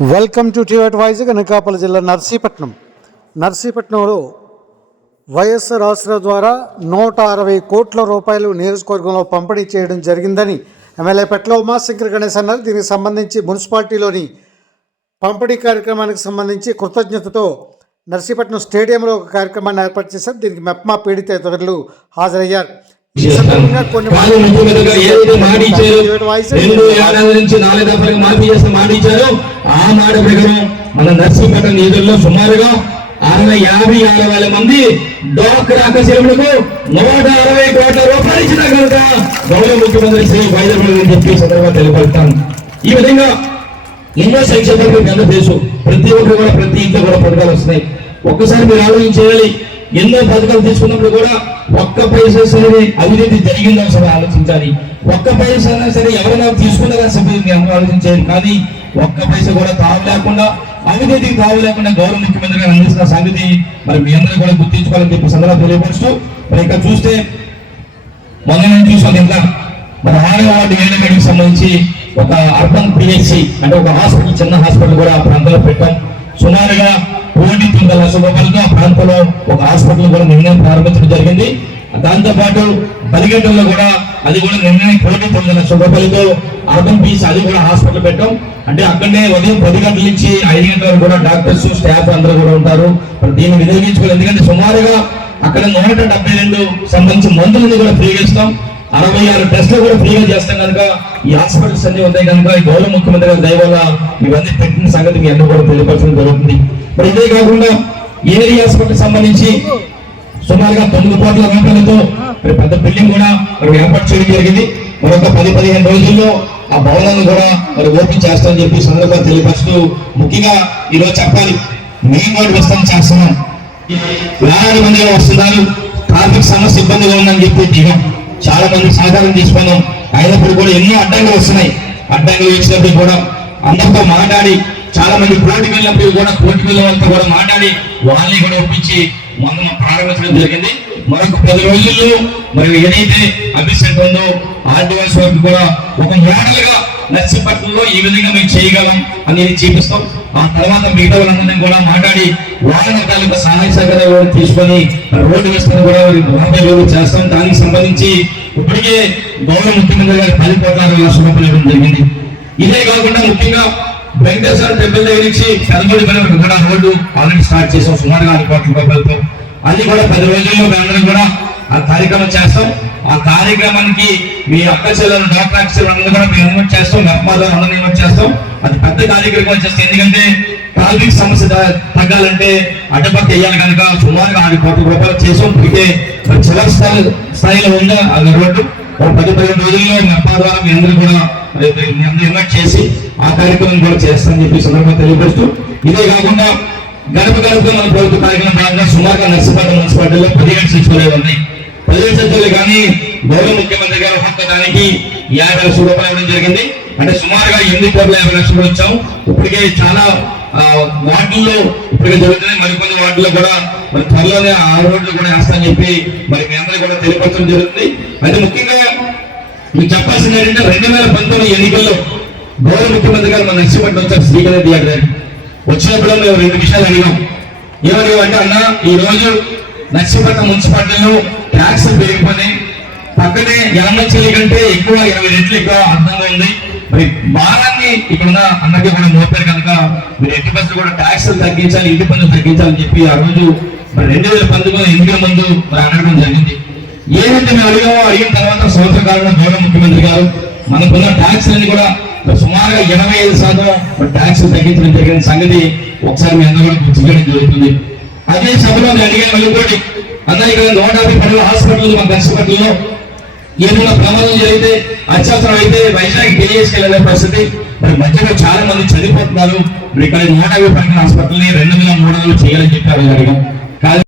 Welcome to టివెట్ వైజాగ్ అనకాపల్లి జిల్లా నర్సీపట్నం. నర్సీపట్నంలో వైఎస్ఆర్ ఆసరా ద్వారా నూట అరవై కోట్ల రూపాయలు నియోజకవర్గంలో పంపిణీ చేయడం జరిగిందని ఎమ్మెల్యే పెట్ల ఉమాశంకర్ గణేష్ అన్నారు. దీనికి సంబంధించి మున్సిపాలిటీలోని పంపిణీ కార్యక్రమానికి సంబంధించి కృతజ్ఞతతో నర్సీపట్నం స్టేడియంలో ఒక కార్యక్రమాన్ని ఏర్పాటు చేశారు. దీనికి మెప్మా పీడితేతరులు హాజరయ్యారు. మాట నుంచి నాలుగు దఫలకు ఇచ్చారో ఆ మాట ప్రకారం మన నర్సీపట్నం నిధుల్లో సుమారుగా అరవై యాభై ఆరు వేల మంది డోక్రా నూట అరవై కోట్ల రూపాయలు ఇచ్చిన కనుక గౌరవ ముఖ్యమంత్రి శ్రీ వైద్యులు అని చెప్పి సందర్భంగా తెలియపరుస్తాను. ఈ విధంగా ఎన్నో సంక్షేమ పథకాలు మీకు అందరూ తెలుసు. ప్రతి ఒక్కరు కూడా ప్రతి ఇంట్లో కూడా పథకాలు వస్తున్నాయి. ఒక్కసారి మీరు ఆలోచన చేయాలి ఎన్నో పథకాలు తీసుకున్నప్పుడు కూడా ఒక్క పైసా సరే అవినీతి జరిగిందని సరే ఆలోచించాలి. ఒక్క పైసా అయినా సరే ఎవరైనా తీసుకున్నారా సభ్యులు? మీరు ఆలోచించాలి కానీ ఒక్క పైసా కూడా తావు లేకుండా అవినీతికి తావు లేకుండా గౌరవ ముఖ్యమంత్రి గారు అందిస్తున్న సంగతి మరి మీ అందరూ కూడా గుర్తించుకోవాలని చెప్పి సందర్భంగా తెలియపరుస్తూ మరి ఇక్కడ చూస్తే మొన్న నేను చూసాను ఇంకా మన ఆడవాడి ఏళ్ళకి సంబంధించి ఒక అర్బన్ పిహెచ్సి అంటే ఒక హాస్పిటల్ చిన్న హాస్పిటల్ కూడా ఆ ప్రాంతంలో పెట్టాం. సుమారుగా కోటి రూపాయలతో ఆ ప్రాంతంలో ఒక హాస్పిటల్ కూడా నిర్ణయం ప్రారంభించడం జరిగింది. దాంతో పాటు కూడా అది కూడా నిర్ణయం కోటి తొమ్మిది లక్షల రూపాయలతో అర్థం పీస్ అది కూడా హాస్పిటల్ పెట్టాం. అంటే అక్కడనే ఉదయం పది గంటల నుంచి ఐదు గంటల వరకు కూడా డాక్టర్స్ స్టాఫ్ అందరూ కూడా ఉంటారు. దీన్ని వినియోగించుకోవాలి. ఎందుకంటే సుమారుగా అక్కడ నూట డెబ్బై రెండు సంబంధించిన మందులను కూడా ఫ్రీగా ఇస్తాం. అరవై ఆరు టెస్టులు కూడా ఫ్రీగా చేస్తాం కనుక ఈ హాస్పిటల్స్ అన్ని ఉన్నాయి కనుక ఈ గౌరవ ముఖ్యమంత్రి గారి దయ వల్ల ఇవన్నీ పెట్టిన సంగతి మీ అందరూ కూడా తెలియపరచడం జరుగుతుంది. మరి ఇదే కాకుండా ఏరియా సంబంధించి సుమారుగా తొమ్మిది కోట్ల రూపాయలతో మరి పెద్ద బిల్డింగ్ కూడా మరి ఏర్పాటు చేయడం జరిగింది. మరొక పది పదిహేను రోజుల్లో ఆ భవనాన్ని కూడా మరి ఓపెన్ చేస్తామని చెప్పి సందర్భంగా తెలియపరుస్తూ ముఖ్యంగా ఈరోజు చెప్పాలి. మెయిన్ రోడ్ విస్తరణ చేస్తున్నాం. వేలాది మందిగా వస్తున్నారు. ట్రాఫిక్ సమస్య ఇబ్బందిగా ఉందని చెప్పి దిగాం. చాలా మంది సహకారం తీసుకున్నాం. అయినప్పుడు కూడా ఎన్నో అడ్డంకులు వస్తున్నాయి. అడ్డంకులు వచ్చినప్పుడు కూడా అందరితో మాట్లాడి చాలా మంది కోర్టుకు వెళ్ళినప్పుడు కూడా కోర్టుకు వెళ్ళిన వాళ్ళతో కూడా మాట్లాడి వాళ్ళని కూడా ఒప్పించి మనం ప్రారంభించడం జరిగింది. మరొక పది రోజుల్లో మరి ఏదైతే అభిషేక్ ఉందో ఆర్డివైస్ వరకు కూడా ఒక మోడల్గా నర్సీపట్నంలో ఈ విధంగా మేము చేయగలం అనేది చూపిస్తాం. ఆ తర్వాత మిగతా వాళ్ళందరినీ కూడా మాట్లాడి వాళ్ళ తాలూకా సహాయ సహకారాలు తీసుకొని రోడ్డు విస్తరణ కూడా నలభై రోజులు చేస్తాం. దానికి సంబంధించి ఇప్పటికే గౌరవ ముఖ్యమంత్రి గారి పది కోట్ల అరవై రూపాయలు జరిగింది. ఇదే కాకుండా ముఖ్యంగా వెంకటేశ్వర టెంపుల్ దగ్గర నుంచి పెదమూడి వరకు కూడా రోడ్డు. ఆల్రెడీ స్టార్ట్ చేసాం. సుమారుగా ఆరు కోట్ల రూపాయలతో. అది కూడా పది రోజుల్లో మేమందరం కూడా ఆ కార్యక్రమం చేస్తాం. ఆ కార్యక్రమానికి మీ అక్క చెల్లెలు డాక్టర్ అక్క చెల్లెలు కూడా మేము ఇన్వైట్ చేస్తాం. మెప్మాలో అందరూ ఇన్వైట్ చేస్తాం. అది పెద్ద కార్యక్రమం చేస్తాం ఎందుకంటే ట్రాఫిక్ సమస్య తగ్గాలంటే అడ్డపక్క వేయాలి కనుక సుమారుగా ఆరు కోట్ల రూపాయలు చేసాం. ఇప్పటికే మరి చివరి స్థాయి స్థాయిలో ఉందా అది రోడ్డు ఒక పది పదిహేను రోజుల్లో మెప్పా ద్వారా మీ అందరూ కూడా ఇన్వైట్ చేసి ఆ కార్యక్రమం కూడా చేస్తామని చెప్పి సందర్భంగా తెలియపరుస్తూ ఇదే కాకుండా గడప గడప మన ప్రభుత్వ కార్యక్రమం భాగంగా సుమారుగా నర్సీపట్నం మున్సిపాలిటీలో పదిహేడు సచివాలయాలు ఉన్నాయి. పదిహేడు కానీ గౌరవ ముఖ్యమంత్రి గారు ఒక్కొక్కదానికి యాభై లక్షల రూపాయలు ఇవ్వడం జరిగింది. అంటే సుమారుగా ఎనిమిది కోట్ల యాభై లక్షలు వచ్చాం. ఇప్పటికే చాలా వార్డుల్లో ఇప్పటికే జరుగుతున్నాయి. మరికొన్ని వార్డుల్లో కూడా మరి త్వరలోనే ఆ రోడ్లు కూడా వేస్తామని చెప్పి మరి మీ అందరూ కూడా తెలియపరచడం జరుగుతుంది. అంటే ముఖ్యంగా మీకు చెప్పాల్సింది ఏంటంటే రెండు వేల పంతొమ్మిది ఎన్నికల్లో గౌరవ ముఖ్యమంత్రి గారు మన నర్సీపట్నం వచ్చారు శ్రీకర్ రెడ్డి గారు. వచ్చినప్పుడు మేము రెండు విషయాలు అడిగాం. ఏమడిగాం అంటే అన్న ఈ రోజు నర్సీపట్నం మున్సిపాలిటీలో ట్యాక్స్ పెరిగిపోయి పక్కనే ఎనభై కంటే ఎక్కువ ఇరవై రెట్లు ఎక్కువ అర్థంగా ఉంది మరి భారాన్ని ఇక్కడ అందరికీ కూడా మోపారు కనుక మీరు ఎట్టి బస్సులు కూడా ట్యాక్స్ తగ్గించాలి ఇంటి పన్ను తగ్గించాలని చెప్పి ఆ రోజు మరి రెండు వేల పంతొమ్మిది ఎన్నికల ముందు మరి అడగడం జరిగింది. ఏదైతే మేము అడిగామో అడిగిన తర్వాత సంవత్సర కాలంలో గౌరవ ముఖ్యమంత్రి గారు మనకున్న ట్యాక్స్ అన్ని కూడా సుమారుగా ఎనభై ఐదు శాతం ట్యాక్స్ తగ్గించడం జరిగిన సంగతి ఒకసారి మీ అందరూ కూడా గుర్తుపెట్టడం జరుగుతుంది. అదే సభలో అడిగిన వెళ్ళిపోయి అదే ఇక్కడ నూట యాభై పనుల హాస్పిటల్ మన హాస్పిటల్లో ఏదైనా ప్రమాదం జరిగితే అత్యవసరం అయితే వైజాగ్ తెలియజేసుకెళ్ళే పరిస్థితి. మరి మధ్యలో చాలా మంది చనిపోతున్నారు. మరి ఇక్కడ నూట యాభై పడిన హాస్పిటల్ని రెండు వేల మూడు వందలు చేయాలని చెప్పారు అడిగాం